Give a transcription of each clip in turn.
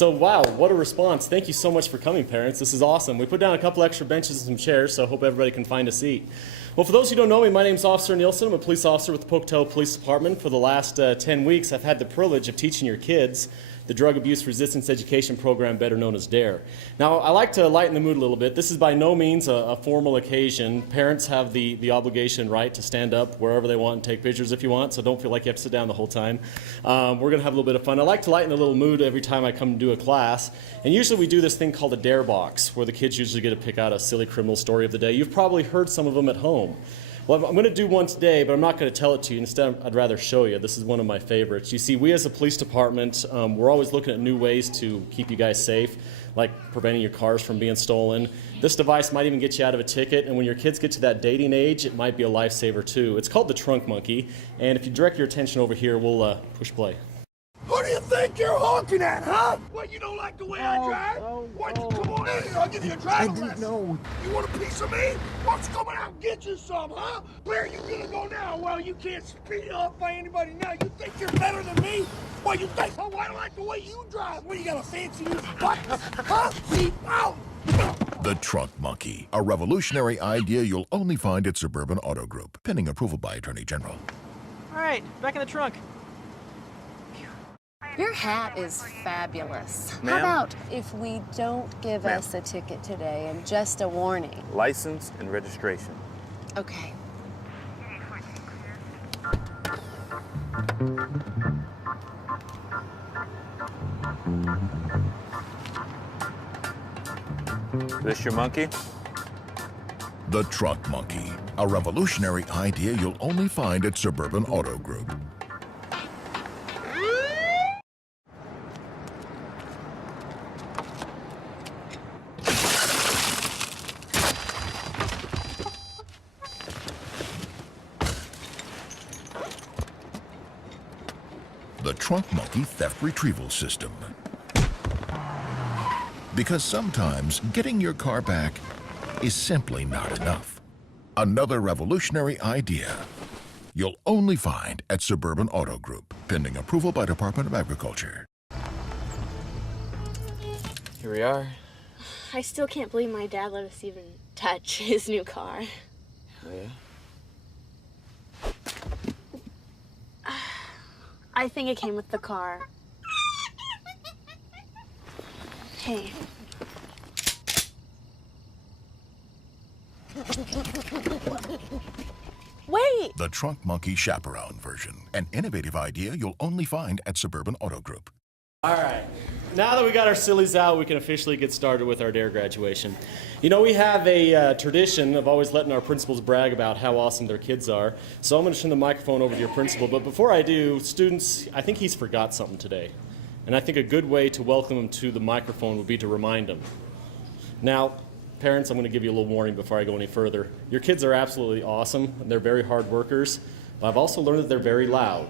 So wow, what a response. Thank you so much for coming, parents. This is awesome. We put down a couple extra benches and some chairs, so I hope everybody can find a seat. Well, for those who don't know me, my name's Officer Nielsen. I'm a police officer with the Pocatello Police Department. For the last 10 weeks, I've had the privilege of teaching your kids the Drug Abuse Resistance Education Program, better known as DARE. Now, I like to lighten the mood a little bit. This is by no means a formal occasion. Parents have the obligation and right to stand up wherever they want and take pictures if you want, so don't feel like you have to sit down the whole time. We're going to have a little bit of fun. I like to lighten the little mood every time I come to do a class, and usually we do this thing called a DARE box, where the kids usually get to pick out a silly criminal story of the day. You've probably heard some of them at home. Well, I'm going to do one today, but I'm not going to tell it to you. Instead, I'd rather show you. This is one of my favorites. You see, we as a police department, we're always looking at new ways to keep you guys safe, like preventing your cars from being stolen. This device might even get you out of a ticket, and when your kids get to that dating age, it might be a lifesaver too. It's called the Trunk Monkey, and if you direct your attention over here, we'll push play. Who do you think you're honking at, huh? What, you don't like the way I drive? What, come on in, I'll give you a driving lesson. No. You want a piece of me? Why don't you come out and get you some, huh? Where are you gonna go now? Well, you can't speed up by anybody now. You think you're better than me? What, you think, oh, I don't like the way you drive. What, you got a fancy new buttons, huh? See, out. The Trunk Monkey, a revolutionary idea you'll only find at Suburban Auto Group, pending approval by Attorney General. All right, back in the trunk. Your hat is fabulous. Ma'am? How about if we don't give us a ticket today and just a warning? License and registration. Okay. This your monkey? The Trunk Monkey, a revolutionary idea you'll only find at Suburban Auto Group. The Trunk Monkey Theft Retrieval System. Because sometimes getting your car back is simply not enough. Another revolutionary idea you'll only find at Suburban Auto Group, pending approval by Department of Agriculture. Here we are. I still can't believe my dad let us even touch his new car. Oh, yeah? I think it came with the car. Hey. Wait! The Trunk Monkey Chaperone version, an innovative idea you'll only find at Suburban Auto Group. All right, now that we got our sillies out, we can officially get started with our DARE graduation. You know, we have a tradition of always letting our principals brag about how awesome their kids are. So I'm going to turn the microphone over to your principal. But before I do, students, I think he's forgot something today. And I think a good way to welcome him to the microphone would be to remind him. Now, parents, I'm going to give you a little warning before I go any further. Your kids are absolutely awesome, and they're very hard workers. But I've also learned that they're very loud.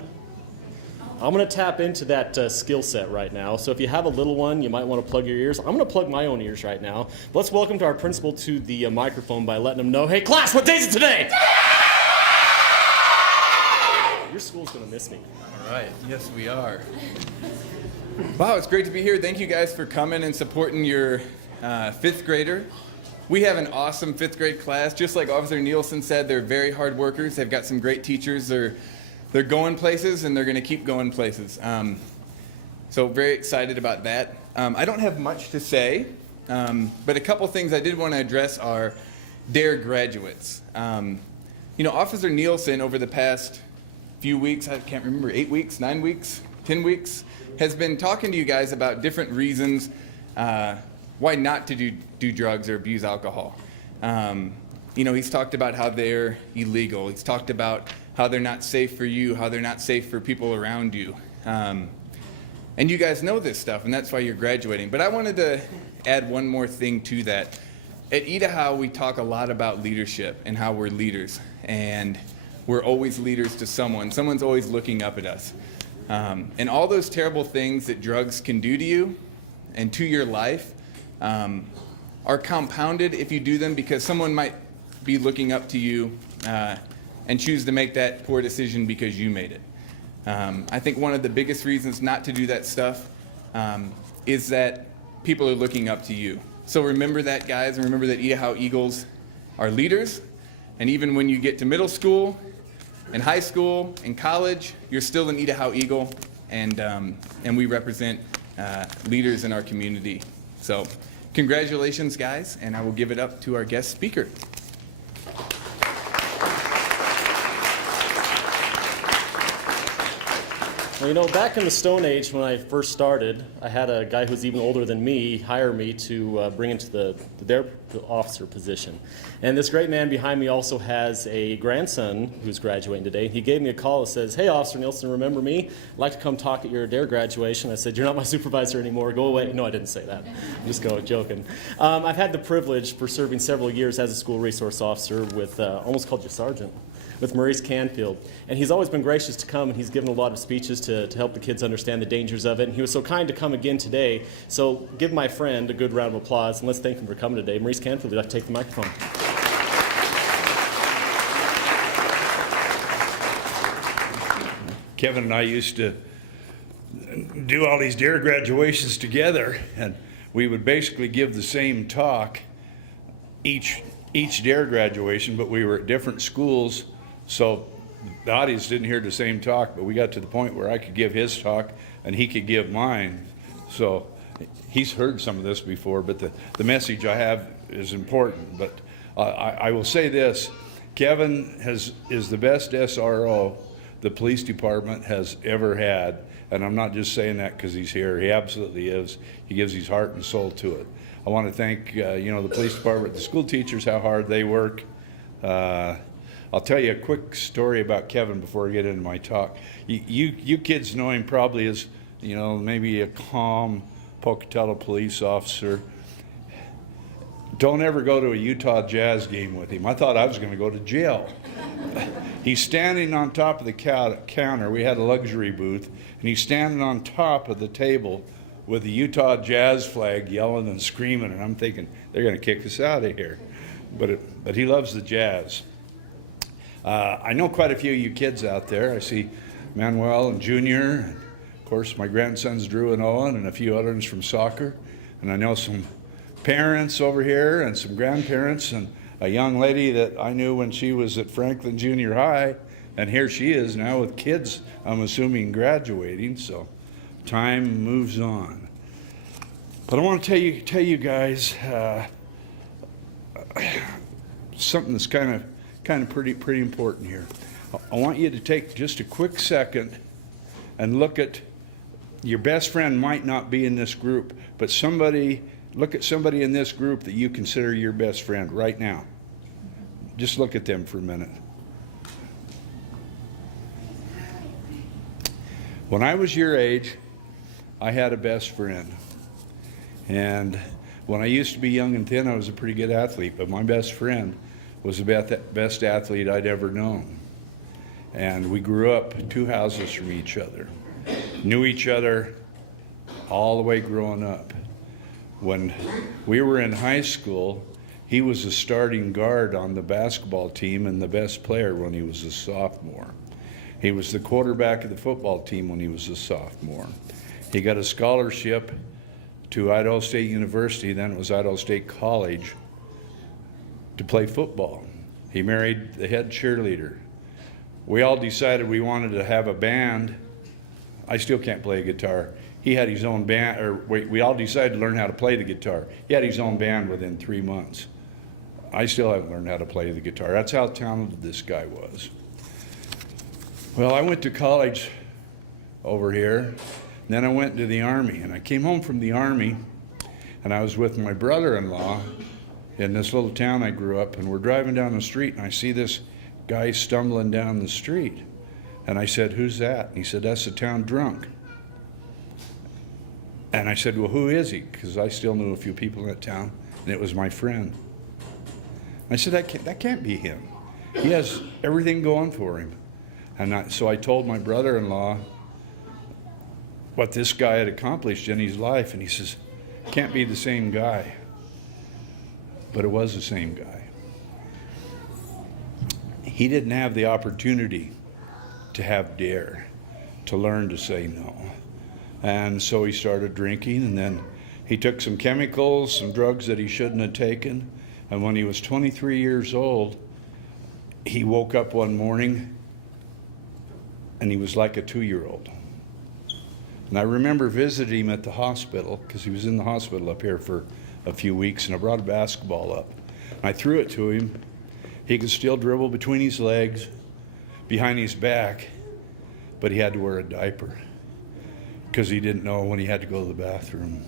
I'm going to tap into that skill set right now. So if you have a little one, you might want to plug your ears. I'm going to plug my own ears right now. Let's welcome to our principal to the microphone by letting him know, hey class, what day is it today? Your school's going to miss me. All right, yes we are. Wow, it's great to be here. Thank you guys for coming and supporting your fifth grader. We have an awesome fifth grade class. Just like Officer Nielsen said, they're very hard workers. They've got some great teachers. They're going places, and they're going to keep going places. So very excited about that. I don't have much to say, but a couple things I did want to address are DARE graduates. You know, Officer Nielsen, over the past few weeks, I can't remember, 8 weeks, 9 weeks, 10 weeks, has been talking to you guys about different reasons why not to do drugs or abuse alcohol. You know, he's talked about how they're illegal. He's talked about how they're not safe for you, how they're not safe for people around you. And you guys know this stuff, and that's why you're graduating. But I wanted to add one more thing to that. At Edahow, we talk a lot about leadership and how we're leaders. And we're always leaders to someone. Someone's always looking up at us. And all those terrible things that drugs can do to you and to your life are compounded if you do them, because someone might be looking up to you and choose to make that poor decision because you made it. I think one of the biggest reasons not to do that stuff is that people are looking up to you. So remember that, guys, and remember that Edahow Eagles are leaders. And even when you get to middle school and high school and college, you're still an Edahow Eagle, and we represent leaders in our community. So congratulations, guys, and I will give it up to our guest speaker. Well, you know, back in the Stone Age when I first started, I had a guy who was even older than me hire me to bring into their officer position. And this great man behind me also has a grandson who's graduating today. He gave me a call and says, "Hey, Officer Nielsen, remember me? I'd like to come talk at your DARE graduation." I said, "You're not my supervisor anymore. Go away." No, I didn't say that. I'm just joking. I've had the privilege for serving several years as a school resource officer with, almost called you sergeant, with Maurice Canfield. And he's always been gracious to come, and he's given a lot of speeches to help the kids understand the dangers of it. And he was so kind to come again today. So give my friend a good round of applause, and let's thank him for coming today. Maurice Canfield, would you like to take the microphone? Kevin and I used to do all these DARE graduations together, and we would basically give the same talk each DARE graduation, but we were at different schools, so the audience didn't hear the same talk, but we got to the point where I could give his talk and he could give mine. So he's heard some of this before, but the message I have is important. But I will say this: Kevin is the best SRO the police department has ever had, and I'm not just saying that because he's here. He absolutely is. He gives his heart and soul to it. I want to thank the police department, the school teachers, how hard they work. I'll tell you a quick story about Kevin before I get into my talk. You kids know him probably as maybe a calm Pocatello police officer. Don't ever go to a Utah Jazz game with him. I thought I was going to go to jail. He's standing on top of the counter. We had a luxury booth, and he's standing on top of the table with the Utah Jazz flag, yelling and screaming, and I'm thinking they're going to kick us out of here. But he loves the Jazz. I know quite a few of you kids out there. I see Manuel and Junior, and of course my grandsons Drew and Owen, and a few others from soccer. And I know some parents over here and some grandparents, and a young lady that I knew when she was at Franklin Junior High, and here she is now with kids, I'm assuming, graduating. So time moves on. But I want to tell you guys something that's kind of pretty important here. I want you to take just a quick second and look at your best friend. Might not be in this group, but look at somebody in this group that you consider your best friend right now. Just look at them for a minute. When I was your age, I had a best friend. And when I used to be young and thin, I was a pretty good athlete, but my best friend was about the best athlete I'd ever known. And we grew up 2 houses from each other, knew each other all the way growing up. When we were in high school, he was a starting guard on the basketball team and the best player when he was a sophomore. He was the quarterback of the football team when he was a sophomore. He got a scholarship to Idaho State University, then it was Idaho State College, to play football. He married the head cheerleader. We all decided we wanted to have a band. I still can't play a guitar. He had his own band, or we all decided to learn how to play the guitar. He had his own band within 3 months. I still haven't learned how to play the guitar. That's how talented this guy was. Well, I went to college over here, and then I went to the Army, and I came home from the Army, and I was with my brother-in-law in this little town I grew up, and we're driving down the street, and I see this guy stumbling down the street. And I said, "Who's that?" And he said, "That's the town drunk." And I said, "Well, who is he?" Because I still knew a few people in that town, and it was my friend. I said, that can't be him. He has everything going for him. And so I told my brother-in-law what this guy had accomplished in his life, and he says, "Can't be the same guy." But it was the same guy. He didn't have the opportunity to have DARE, to learn to say no. And so he started drinking, and then he took some chemicals, some drugs that he shouldn't have taken. And when he was 23 years old, he woke up one morning and he was like a 2-year-old. And I remember visiting him at the hospital, because he was in the hospital up here for a few weeks, and I brought a basketball up. And I threw it to him. He could still dribble between his legs, behind his back, but he had to wear a diaper because he didn't know when he had to go to the bathroom.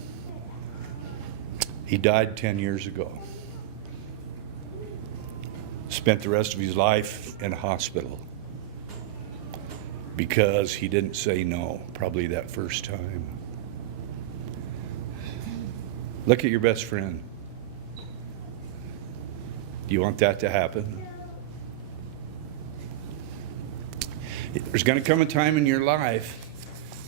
He died 10 years ago. Spent the rest of his life in a hospital because he didn't say no, probably that first time. Look at your best friend. Do you want that to happen? There's going to come a time in your life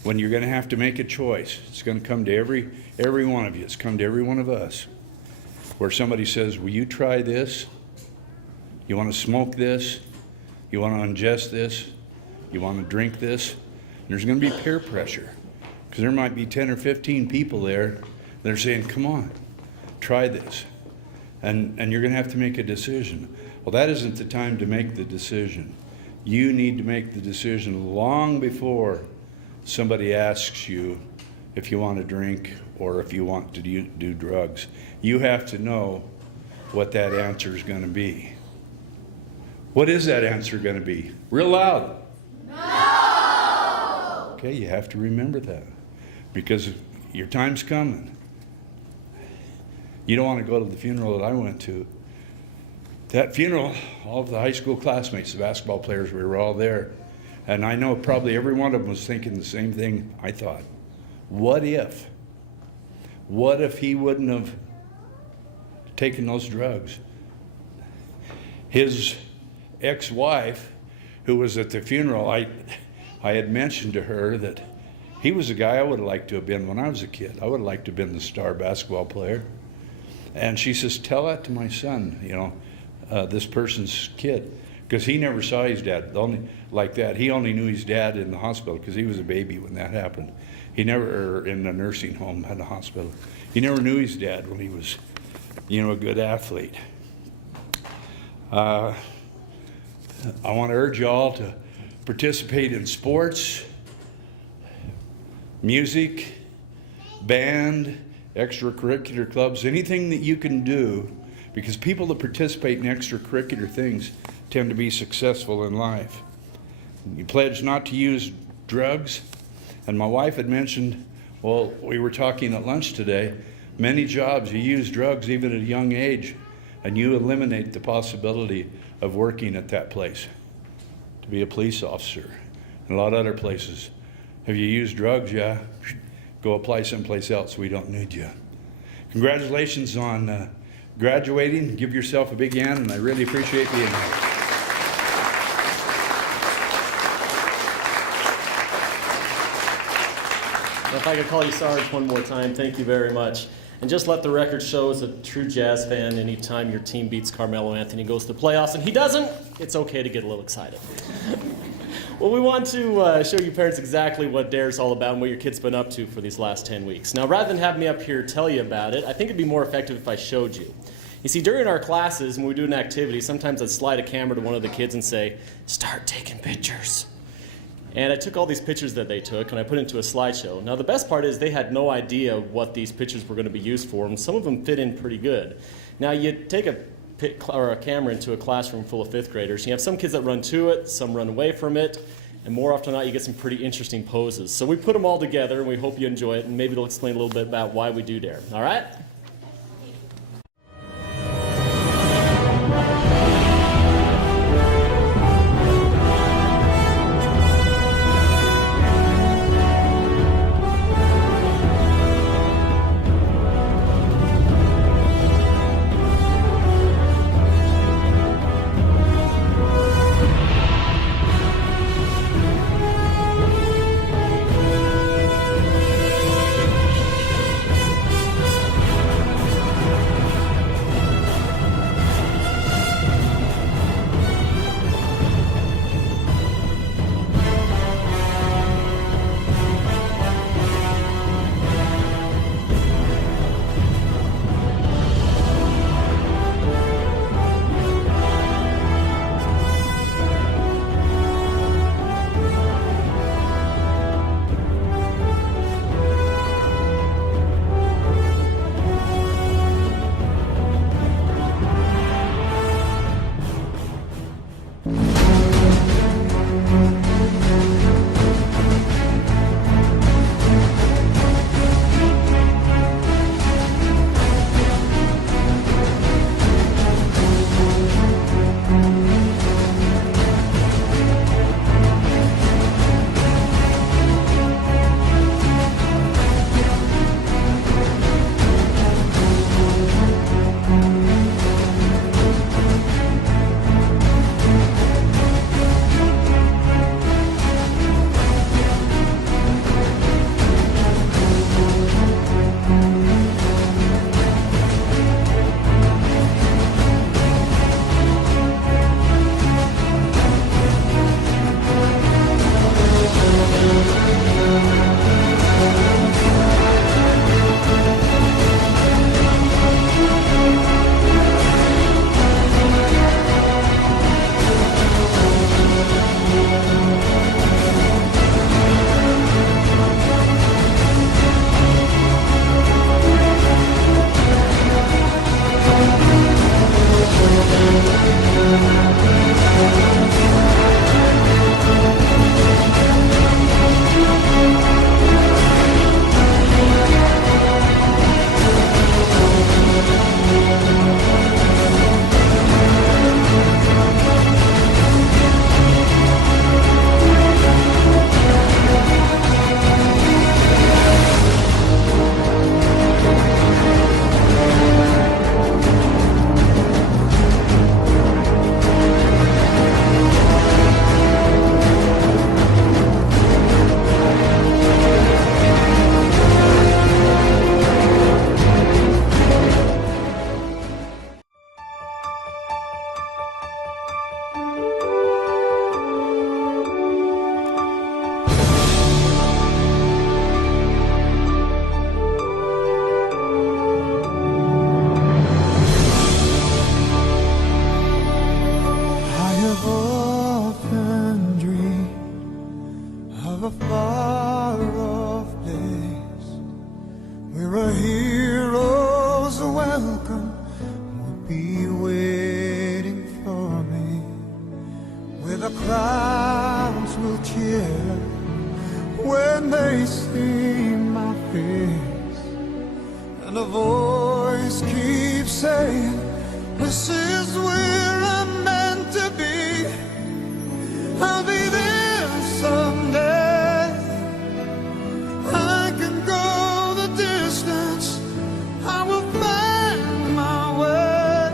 when you're going to have to make a choice. It's going to come to every one of you. It's come to every one of us, where somebody says, will you try this? You want to smoke this? You want to ingest this? You want to drink this? And there's going to be peer pressure, because there might be 10 or 15 people there that are saying, come on, try this. And you're going to have to make a decision. Well, that isn't the time to make the decision. You need to make the decision long before somebody asks you if you want to drink or if you want to do drugs. You have to know what that answer is going to be. What is that answer going to be? Real loud. No! Okay, you have to remember that, because your time's coming. You don't want to go to the funeral that I went to. That funeral, all of the high school classmates, the basketball players, we were all there. And I know probably every one of them was thinking the same thing I thought. What if? What if he wouldn't have taken those drugs? His ex-wife, who was at the funeral, I had mentioned to her that he was a guy I would have liked to have been when I was a kid. I would have liked to have been the star basketball player. And she says, tell that to my son, this person's kid, because he never saw his dad like that. He only knew his dad in the hospital because he was a baby when that happened. He never, or in a nursing home at a hospital. He never knew his dad when he was, a good athlete. I want to urge y'all to participate in sports, music, band, extracurricular clubs, anything that you can do, because people that participate in extracurricular things tend to be successful in life. You pledge not to use drugs, and my wife had mentioned, well, we were talking at lunch today, many jobs you use drugs even at a young age, and you eliminate the possibility of working at that place, to be a police officer, and a lot of other places. Have you used drugs? Yeah. Go apply someplace else. We don't need you. Congratulations on graduating. Give yourself a big hand, and I really appreciate being here. If I could call you Sarge one more time, thank you very much. And just let the record show, as a true Jazz fan, anytime your team beats Carmelo Anthony, goes to the playoffs, and he doesn't, it's okay to get a little excited. Well, we want to show you parents exactly what DARE's all about and what your kid's been up to for these last 10 weeks. Now, rather than have me up here tell you about it, I think it'd be more effective if I showed you. You see, during our classes, when we do an activity, sometimes I'd slide a camera to one of the kids and say, start taking pictures. And I took all these pictures that they took and I put into a slideshow. Now, the best part is they had no idea what these pictures were going to be used for, and some of them fit in pretty good. Now, you take a camera into a classroom full of fifth graders. You have some kids that run to it, some run away from it, and more often than not, you get some pretty interesting poses. So we put them all together, and we hope you enjoy it, and maybe it'll explain a little bit about why we do DARE. All right? far-off place where a hero's welcome would be waiting for me, where the crowds will cheer when they see my face, and a voice keeps saying, this is where I'm meant to be. I'll be there someday. I can go the distance. I will find my way.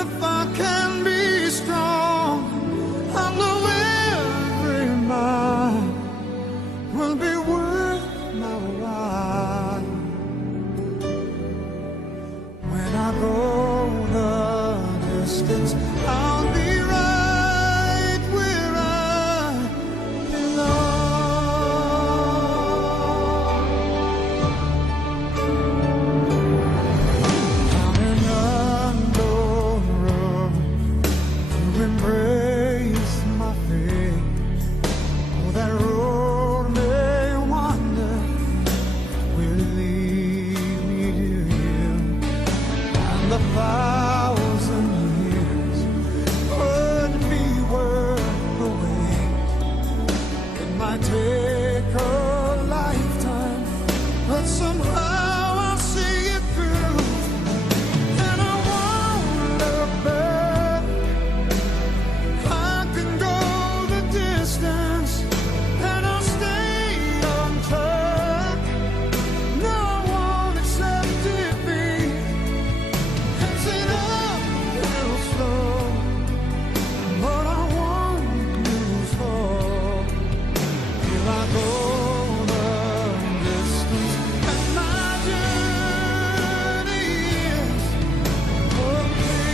If I can be strong, I know every mile will be worth my while. When I go the distance, I'll be right where I belong. On an unknown road to embrace my fate. Oh, that road may wander, will lead me to you, and the 1,000 years would be worth the wait. It might take a lifetime, but somehow I'll see it through, and I won't look back. I can go the distance, and I'll stay on track. No, I won't accept defeat. It's an uphill slow, but I won't lose hope till I go the distance, and my journey is complete.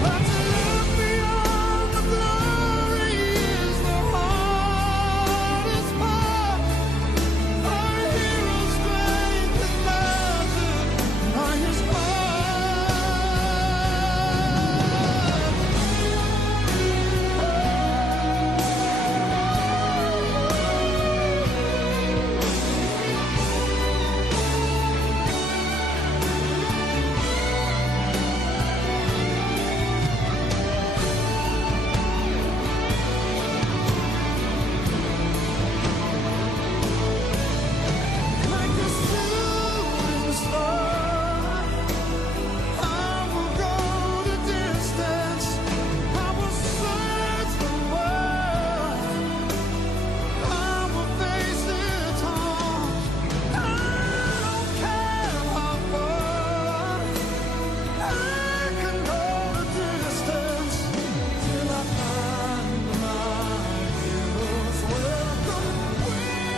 But to look beyond the glory is the hardest part. Our hero's strength is measured by his like a shooting star. I will go the distance. I will search the world. I will face it all. I don't care how far. I can go the distance till I find my hero's welcome waiting.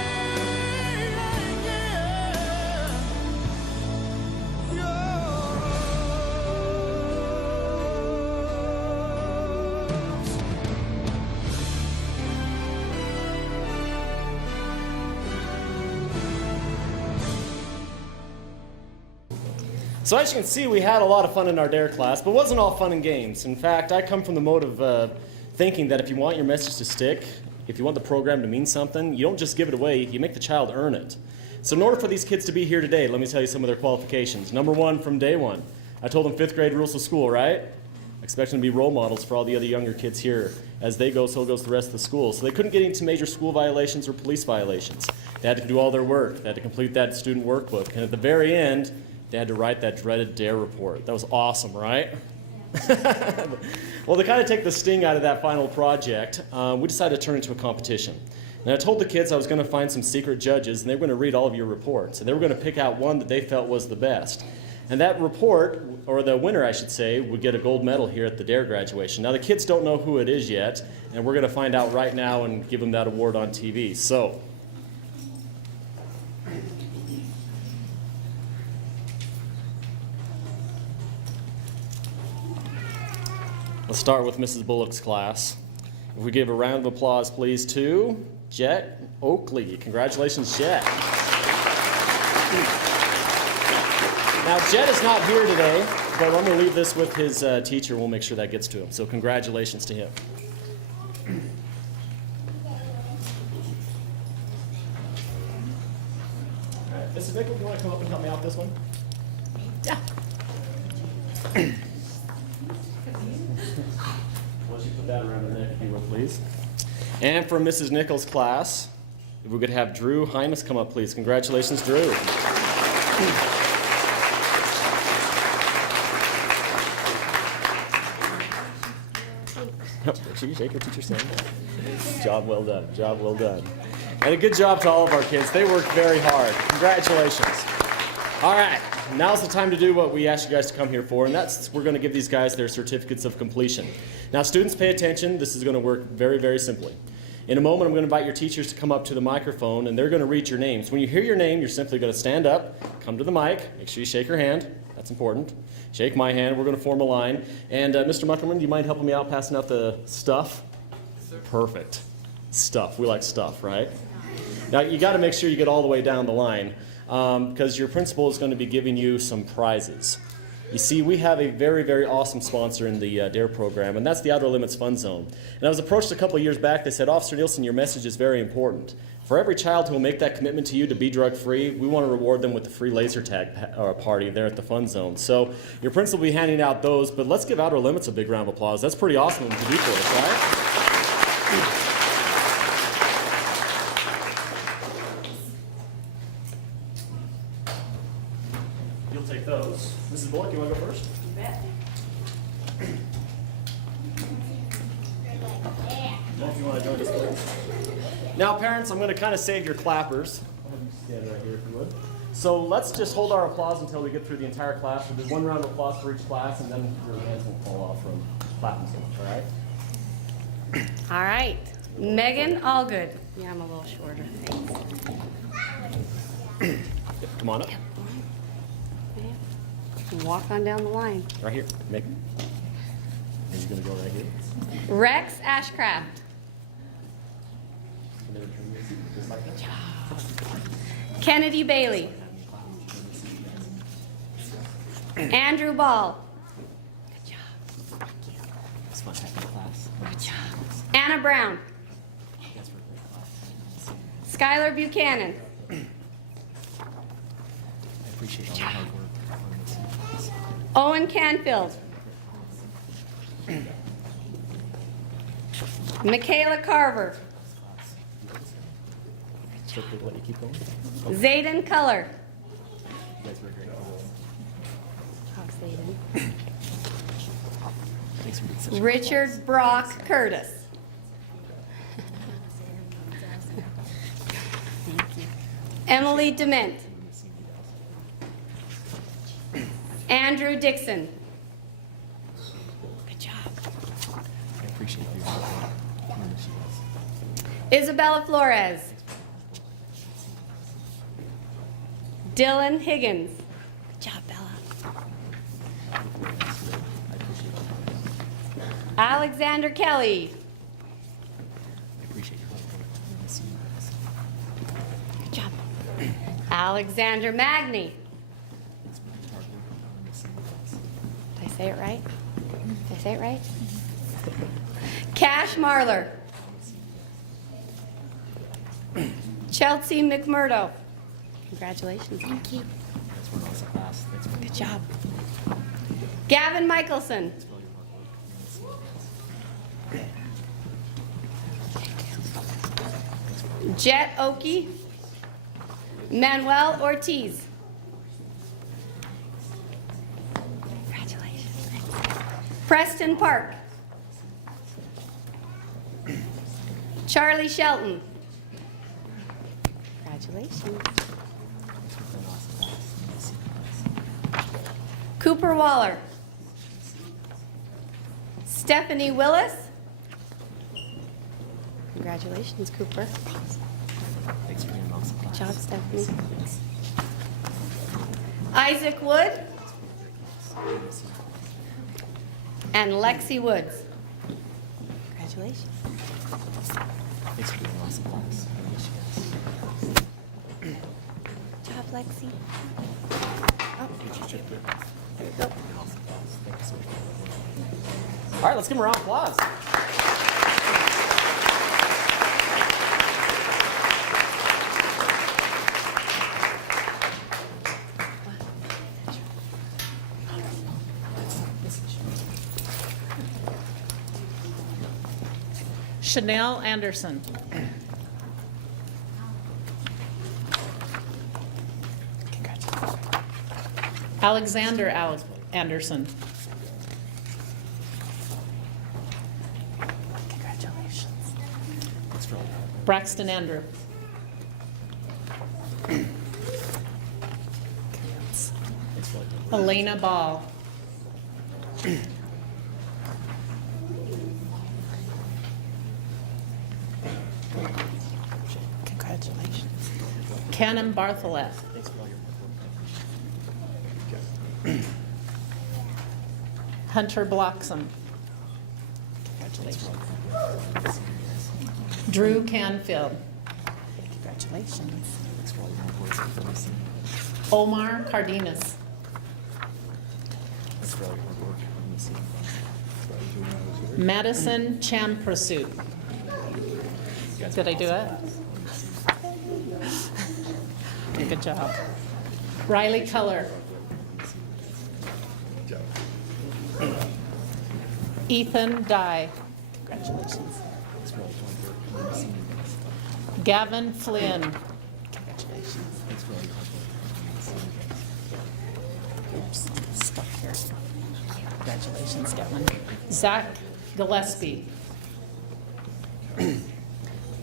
So as you can see, we had a lot of fun in our DARE class, but it wasn't all fun and games. In fact, I come from the mode of thinking that if you want your message to stick, if you want the program to mean something, you don't just give it away, you make the child earn it. So in order for these kids to be here today, let me tell you some of their qualifications. Number one, from day one, I told them 5th grade rules of school, right? Expect them to be role models for all the other younger kids here. As they go, so goes the rest of the school. So they couldn't get into major school violations or police violations. They had to do all their work. They had to complete that student workbook. And at the very end, they had to write that dreaded DARE report. That was awesome, right? Well, to kind of take the sting out of that final project, we decided to turn it into a competition. And I told the kids I was going to find some secret judges, and they were going to read all of your reports. And they were going to pick out one that they felt was the best. And that report, or the winner, I should say, would get a gold medal here at the DARE graduation. Now, the kids don't know who it is yet, and we're going to find out right now and give them that award on TV. So, let's start with Mrs. Bullock's class. If we give a round of applause, please, to Jet Oakley. Congratulations, Jet. Now, Jet is not here today, but I'm going to leave this with his teacher. We'll make sure that gets to him. So congratulations to him. All right, Mrs. Nichols, do you want to come up and help me out with this one? Yeah. Once you put that around the neck, if you will, please. And for Mrs. Nichols' class, if we could have Drew Hymas come up, please. Congratulations, Drew. Make sure you shake your teacher's hand. Job well done. Job well done. And a good job to all of our kids. They worked very hard. Congratulations. All right. Now's the time to do what we asked you guys to come here for, and that's we're going to give these guys their certificates of completion. Now, students, pay attention. This is going to work very, very simply. In a moment, I'm going to invite your teachers to come up to the microphone, and they're going to read your names. When you hear your name, you're simply going to stand up, come to the mic, make sure you shake your hand. That's important. Shake my hand. We're going to form a line. And Mr. Muckerman, do you mind helping me out passing out the stuff? Yes, sir. Perfect. Stuff. We like stuff, right? Now, you got to make sure you get all the way down the line because your principal is going to be giving you some prizes. You see, we have a very, very awesome sponsor in the DARE program, and that's the Outdoor Limits Fun Zone. And I was approached a couple of years back. They said, Officer Nielsen, your message is very important. For every child who will make that commitment to you to be drug-free, we want to reward them with the free laser tag party there at the Fun Zone. So your principal will be handing out those, but let's give Outdoor Limits a big round of applause. That's pretty awesome to do for us, right? You'll take those. Mrs. Bullock, you want to go first? You bet. If you want to join us, please. Now, parents, I'm going to kind of save your clappers. I'll have you stand right here if you would. So let's just hold our applause until we get through the entire class. We'll do one round of applause for each class, and then your hands won't fall off from clapping so much, all right? All right. Megan Allgood. Yeah, I'm a little shorter. Thanks. Come on up. Walk on down the line. Right here. Megan. And you're going to go right here. Rex Ashcraft. And then turn your seat just like that. Kennedy Bailey. Andrew Ball. Good job. It's fun having class. Good job. Anna Brown. Skylar Buchanan. I appreciate all your hard work. Owen Canfield. Michaela Carver. Let you keep going. Zayden Culler. You guys were great. Oh, Zayden. Thanks for being such a Richard Brock Curtis. Emily Dement. Andrew Dixon. Good job. I appreciate your hard work. Isabella Flores. Dylan Higgins. Good job, Bella. Alexander Kelly. I appreciate your hard work. Good job. Alexander Magny. Did I say it right? Did I say it right? Cash Marler. Chelsea McMurdo. Congratulations. Thank you. Good job. Gavin Michelson. Jet Oakey. Manuel Ortiz. Congratulations. Preston Park. Charlie Shelton. Congratulations. Cooper Waller. Stephanie Willis. Congratulations, Cooper. Thanks for being an awesome Good class. job, Stephanie. Isaac Wood. And Lexi Woods. Congratulations. Thanks for being an awesome class. I miss you guys. Good job, Lexi. Oh, there we go. All right, let's give them a round of applause. Chanel Anderson. Alexander Anderson. Congratulations. Braxton Andrew. Elena Ball. Congratulations. Canon Bartholet. Hunter Bloxam. Congratulations. Drew Canfield. Congratulations. Omar Cardenas. Madison Champrasut. Did I do it? Good job. Riley Culler. Ethan Dye. Congratulations. Gavin Flynn. Congratulations. Oops, stuck here. Congratulations, Gavin. Zach Gillespie.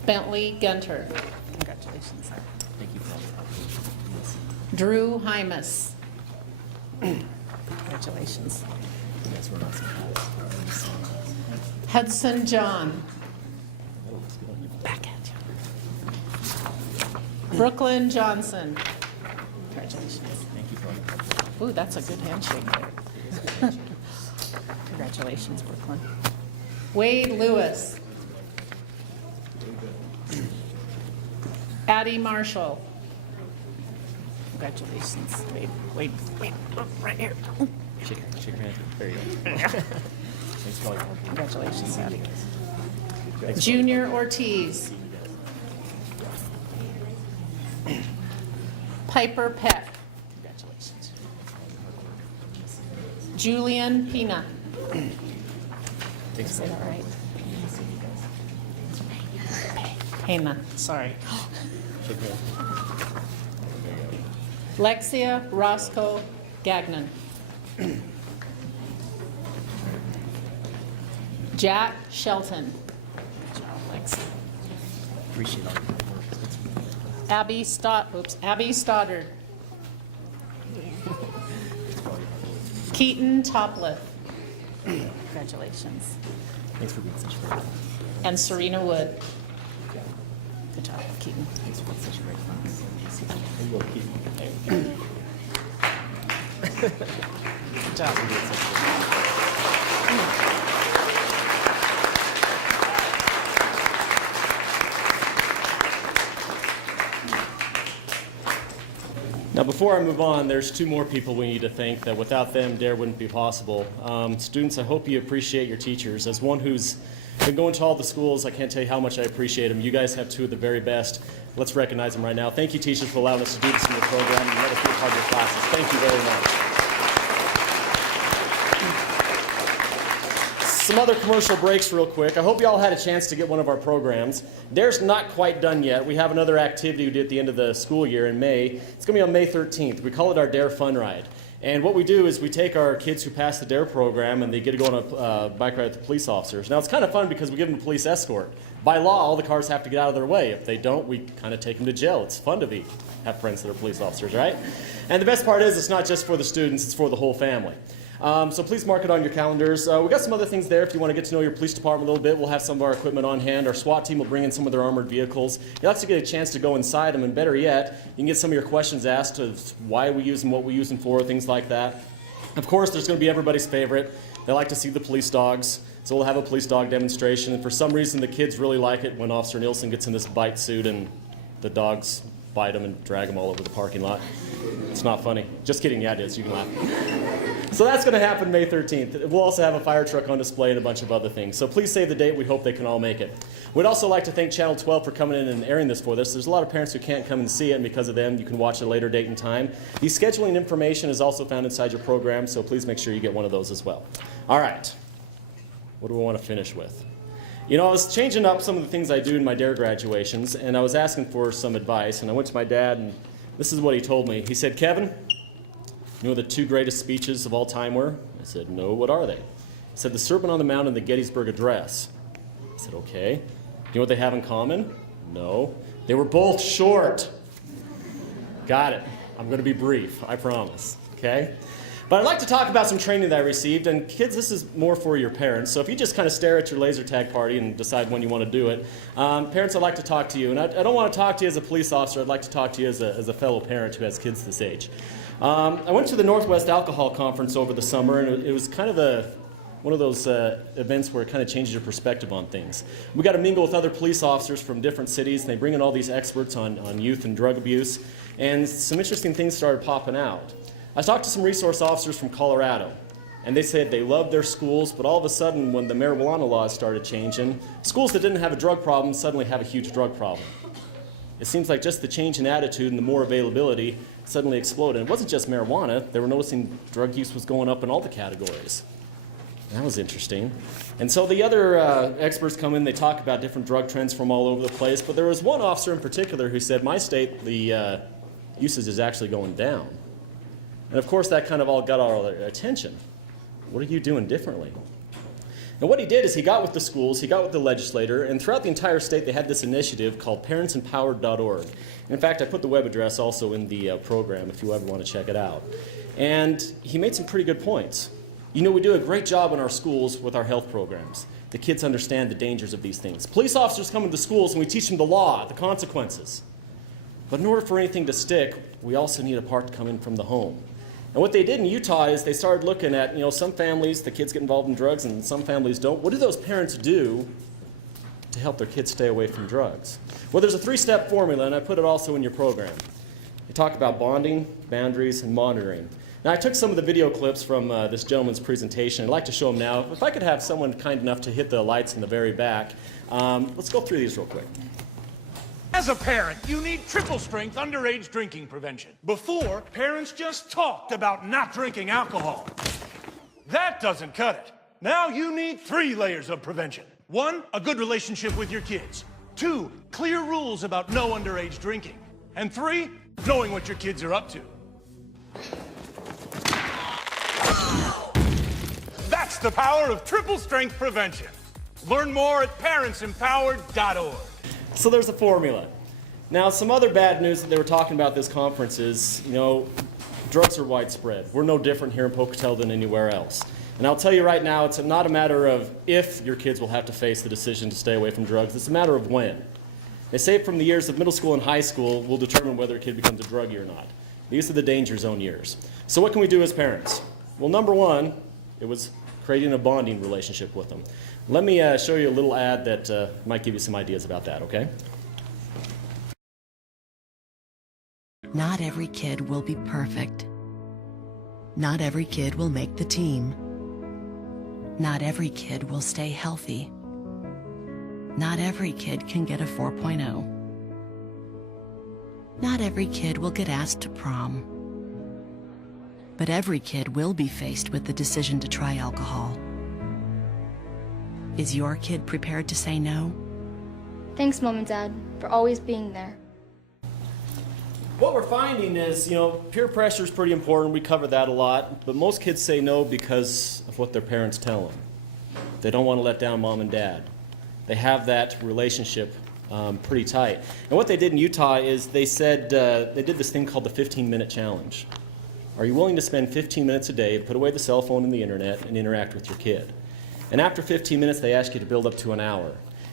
Bentley Gunter. Congratulations, Zach. Thank you. Drew Hymas. Congratulations. Hudson John. Back at you. Brooklyn Johnson. Congratulations. Thank you. Ooh, that's a good handshake there. Congratulations, Brooklyn. Wade Lewis. Addie Marshall. Congratulations. Wait, right here. Shake your hand. There you go. Thanks for all your hard work. Congratulations, Addie. Junior Ortiz. Piper Peck. Congratulations. Julian Pina. Say that right? Pena, sorry. Shake your hand. Lexia Roscoe Gagnon. Jack Shelton. Good job, Lexi. Appreciate all your hard work. Abby Stoddard. Keaton Topliff. Congratulations. Thanks for being such a great And Serena Wood. Good job, Keaton. Thanks for being such a great class. There you go, Keith. There you go. Good job. Now, before I move on, there's two more people we need to thank that without them, DARE wouldn't be possible. Students, I hope you appreciate your teachers. As one who's been going to all the schools, I can't tell you how much I appreciate them. You guys have two of the very best. Let's recognize them right now. Thank you, teachers, for allowing us to do this in the program and let us be a part of your classes. Thank you very much. Some other commercial breaks real quick. I hope you all had a chance to get one of our programs. DARE's not quite done yet. We have another activity we do at the end of the school year in May. It's going to be on May 13th. We call it our DARE Fun Ride. And what we do is we take our kids who pass the DARE program and they get to go on a bike ride with the police officers. Now, it's kind of fun because we give them a police escort. By law, all the cars have to get out of their way. If they don't, we kind of take them to jail. It's fun to have friends that are police officers, right? And the best part is it's not just for the students, it's for the whole family. So please mark it on your calendars. We've got some other things there if you want to get to know your police department a little bit. We'll have some of our equipment on hand. Our SWAT team will bring in some of their armored vehicles. You'll actually get a chance to go inside them, and better yet, you can get some of your questions asked of why we use them, what we use them for, things like that. Of course, there's going to be everybody's favorite. They like to see the police dogs, so we'll have a police dog demonstration. And for some reason, the kids really like it when Officer Nielsen gets in this bite suit and the dogs bite him and drag him all over the parking lot. It's not funny. Just kidding. Yeah, it is. You can laugh. So that's going to happen May 13th. We'll also have a fire truck on display and a bunch of other things. So please save the date. We hope they can all make it. We'd also like to thank Channel 12 for coming in and airing this for us. There's a lot of parents who can't come and see it, and because of them, you can watch at a later date and time. The scheduling information is also found inside your program, so please make sure you get one of those as well. All right. What do we want to finish with? You know, I was changing up some of the things I do in my DARE graduations, and I was asking for some advice, and I went to my dad, and this is what he told me. He said, Kevin, you know what the 2 greatest speeches of all time were? I said, no, what are they? He said, the Sermon on the Mount and the Gettysburg Address. I said, okay. You know what they have in common? No. They were both short. Got it. I'm going to be brief, I promise, okay? But I'd like to talk about some training that I received, and kids, this is more for your parents. So if you just kind of stare at your laser tag party and decide when you want to do it, parents, I'd like to talk to you. And I don't want to talk to you as a police officer. I'd like to talk to you as a fellow parent who has kids this age. I went to the Northwest Alcohol Conference over the summer, and it was kind of one of those events where it kind of changes your perspective on things. We got to mingle with other police officers from different cities, and they bring in all these experts on youth and drug abuse, and some interesting things started popping out. I talked to some resource officers from Colorado, and they said they loved their schools, but all of a sudden when the marijuana laws started changing, schools that didn't have a drug problem suddenly have a huge drug problem. It seems like just the change in attitude and the more availability suddenly exploded. It wasn't just marijuana. They were noticing drug use was going up in all the categories. That was interesting. And so the other experts come in, they talk about different drug trends from all over the place, but there was one officer in particular who said, my state, the usage is actually going down. And of course that kind of all got our attention. What are you doing differently? And what he did is he got with the schools, he got with the legislator, and throughout the entire state they had this initiative called ParentsEmpowered.org. In fact, I put the web address also in the program if you ever want to check it out. And he made some pretty good points. You know, we do a great job in our schools with our health programs. The kids understand the dangers of these things. Police officers come into the schools and we teach them the law, the consequences. But in order for anything to stick, we also need a part to come in from the home. And what they did in Utah is they started looking at, you know, some families, the kids get involved in drugs and some families don't. What do those parents do to help their kids stay away from drugs? Well, there's a 3-step formula, and I put it also in your program. We talk about bonding, boundaries, and monitoring. Now, I took some of the video clips from this gentleman's presentation. I'd like to show them now. If I could have someone kind enough to hit the lights in the very back. Let's go through these real quick. As a parent, you need triple-strength underage drinking prevention. Before, parents just talked about not drinking alcohol. That doesn't cut it. Now you need 3 layers of prevention. 1, a good relationship with your kids. 2, clear rules about no underage drinking. And 3, knowing what your kids are up to. That's the power of triple-strength prevention. Learn more at ParentsEmpowered.org. So there's a formula. Now, some other bad news that they were talking about this conference is, you know, drugs are widespread. We're no different here in Pocatello than anywhere else. And I'll tell you right now, it's not a matter of if your kids will have to face the decision to stay away from drugs. It's a matter of when. They say from the years of middle school and high school will determine whether a kid becomes a druggie or not. These are the danger zone years. So what can we do as parents? Well, number 1, it was creating a bonding relationship with them. Let me show you a little ad that might give you some ideas about that, okay? Not every kid will be perfect. Not every kid will make the team. Not every kid will stay healthy. Not every kid can get a 4.0. Not every kid will get asked to prom. But every kid will be faced with the decision to try alcohol. Is your kid prepared to say no? Thanks, Mom and Dad, for always being there. What we're finding is, you know, peer pressure is pretty important. We cover that a lot. But most kids say no because of what their parents tell them. They don't want to let down Mom and Dad. They have that relationship pretty tight. And what they did in Utah is they said they did this thing called the 15-minute challenge. Are you willing to spend 15 minutes a day, put away the cell phone and the internet, and interact with your kid? And after 15 minutes, they ask you to build up to an hour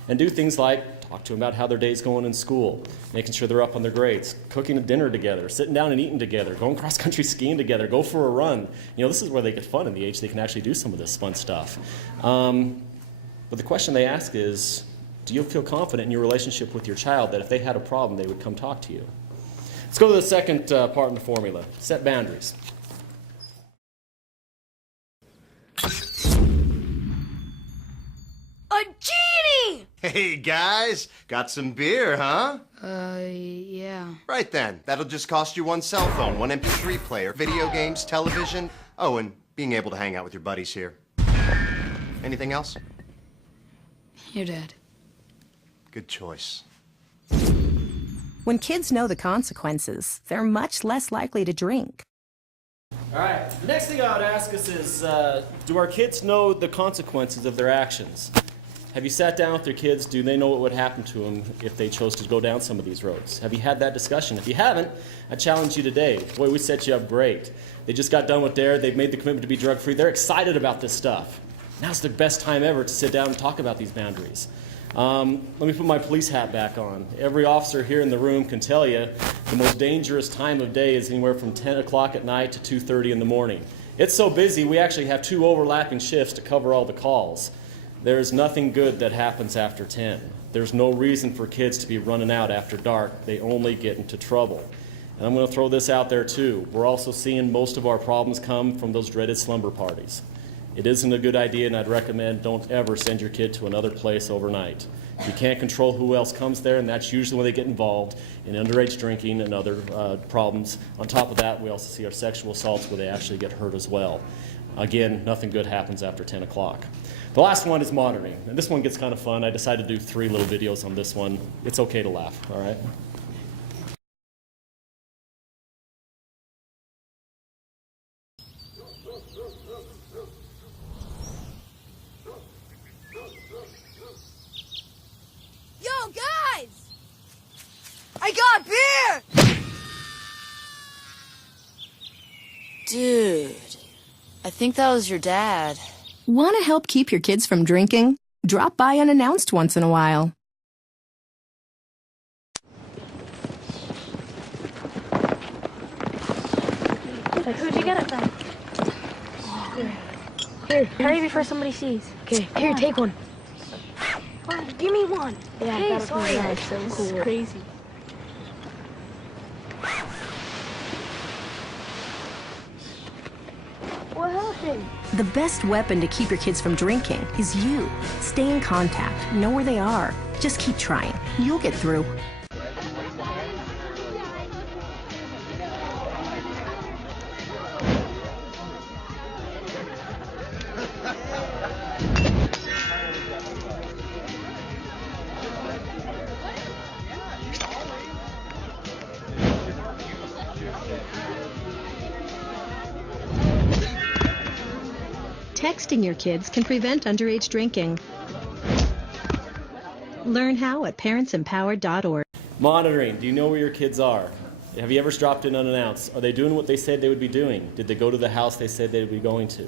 and do things like talk to them about how their day's going in school, making sure they're up on their grades, cooking a dinner together, sitting down and eating together, going cross-country skiing together, go for a run. You know, this is where they get fun in the age they can actually do some of this fun stuff. But the question they ask is, do you feel confident in your relationship with your child that if they had a problem, they would come talk to you? Let's go to the second part in the formula, set boundaries. A genie! Hey, guys, got some beer, huh? Yeah. Right then. That'll just cost you one cell phone, one MP3 player, video games, television. Oh, and being able to hang out with your buddies here. Anything else? Your dad. Good choice. When kids know the consequences, they're much less likely to drink. All right, the next thing I would ask us is, do our kids know the consequences of their actions? Have you sat down with your kids? Do they know what would happen to them if they chose to go down some of these roads? Have you had that discussion? If you haven't, I challenge you today. Boy, we set you up great. They just got done with DARE. They've made the commitment to be drug-free. They're excited about this stuff. Now's the best time ever to sit down and talk about these boundaries. Let me put my police hat back on. Every officer here in the room can tell you the most dangerous time of day is anywhere from 10 o'clock at night to 2:30 in the morning. It's so busy, we actually have 2 overlapping shifts to cover all the calls. There's nothing good that happens after 10. There's no reason for kids to be running out after dark. They only get into trouble. And I'm going to throw this out there too. We're also seeing most of our problems come from those dreaded slumber parties. It isn't a good idea, and I'd recommend don't ever send your kid to another place overnight. You can't control who else comes there, and that's usually when they get involved in underage drinking and other problems. On top of that, we also see our sexual assaults where they actually get hurt as well. Again, nothing good happens after 10 o'clock. The last one is monitoring, and this one gets kind of fun. I decided to do 3 little videos on this one. It's okay to laugh, all right? Yo, guys! I got beer! Dude, I think that was your dad. Want to help keep your kids from drinking? Drop by unannounced once in a while. Who'd you get it from? Here, hurry before somebody sees. Okay, here, take one. Give me one. Yeah, hey, sorry. That's so cool. This is crazy. What happened? The best weapon to keep your kids from drinking is you. Stay in contact. Know where they are. Just keep trying. You'll get through. Texting your kids can prevent underage drinking. Learn how at parentsempowered.org. Monitoring. Do you know where your kids are? Have you ever dropped in unannounced? Are they doing what they said they would be doing? Did they go to the house they said they would be going to?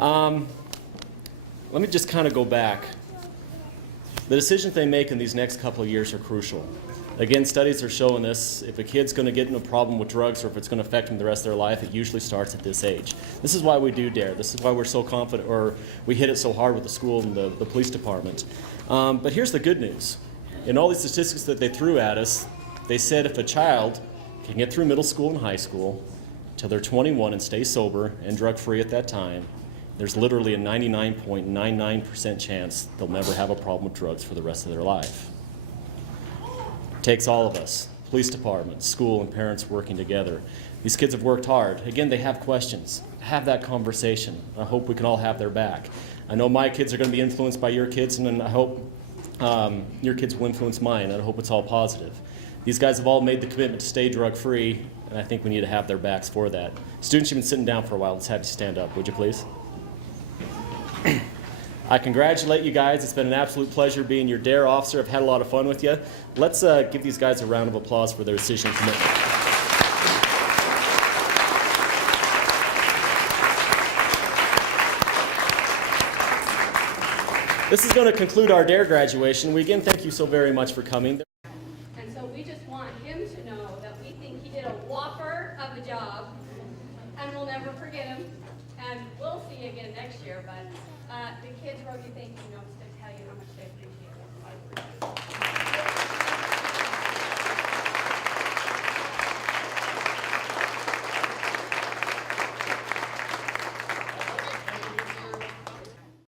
Let me just kind of go back. The decisions they make in these next couple of years are crucial. Again, studies are showing this. If a kid's going to get in a problem with drugs or if it's going to affect them the rest of their life, it usually starts at this age. This is why we do DARE. This is why we're so confident, or we hit it so hard with the school and the police department. But here's the good news. In all these statistics that they threw at us, they said if a child can get through middle school and high school till they're 21 and stay sober and drug-free at that time, there's literally a 99.99% chance they'll never have a problem with drugs for the rest of their life. It takes all of us, police department, school, and parents working together. These kids have worked hard. Again, they have questions. Have that conversation. I hope we can all have their back. I know my kids are going to be influenced by your kids, and I hope your kids will influence mine, and I hope it's all positive. These guys have all made the commitment to stay drug-free, and I think we need to have their backs for that. Students, you've been sitting down for a while. Let's have you stand up, would you please? I congratulate you guys. It's been an absolute pleasure being your DARE officer. I've had a lot of fun with you. Let's give these guys a round of applause for their decision and commitment. This is going to conclude our DARE graduation. We again thank you so very much for coming. And so we just want him to know that we think he did a whopper of a job, and we'll never forget him. And we'll see you again next year, but the kids wrote you thank you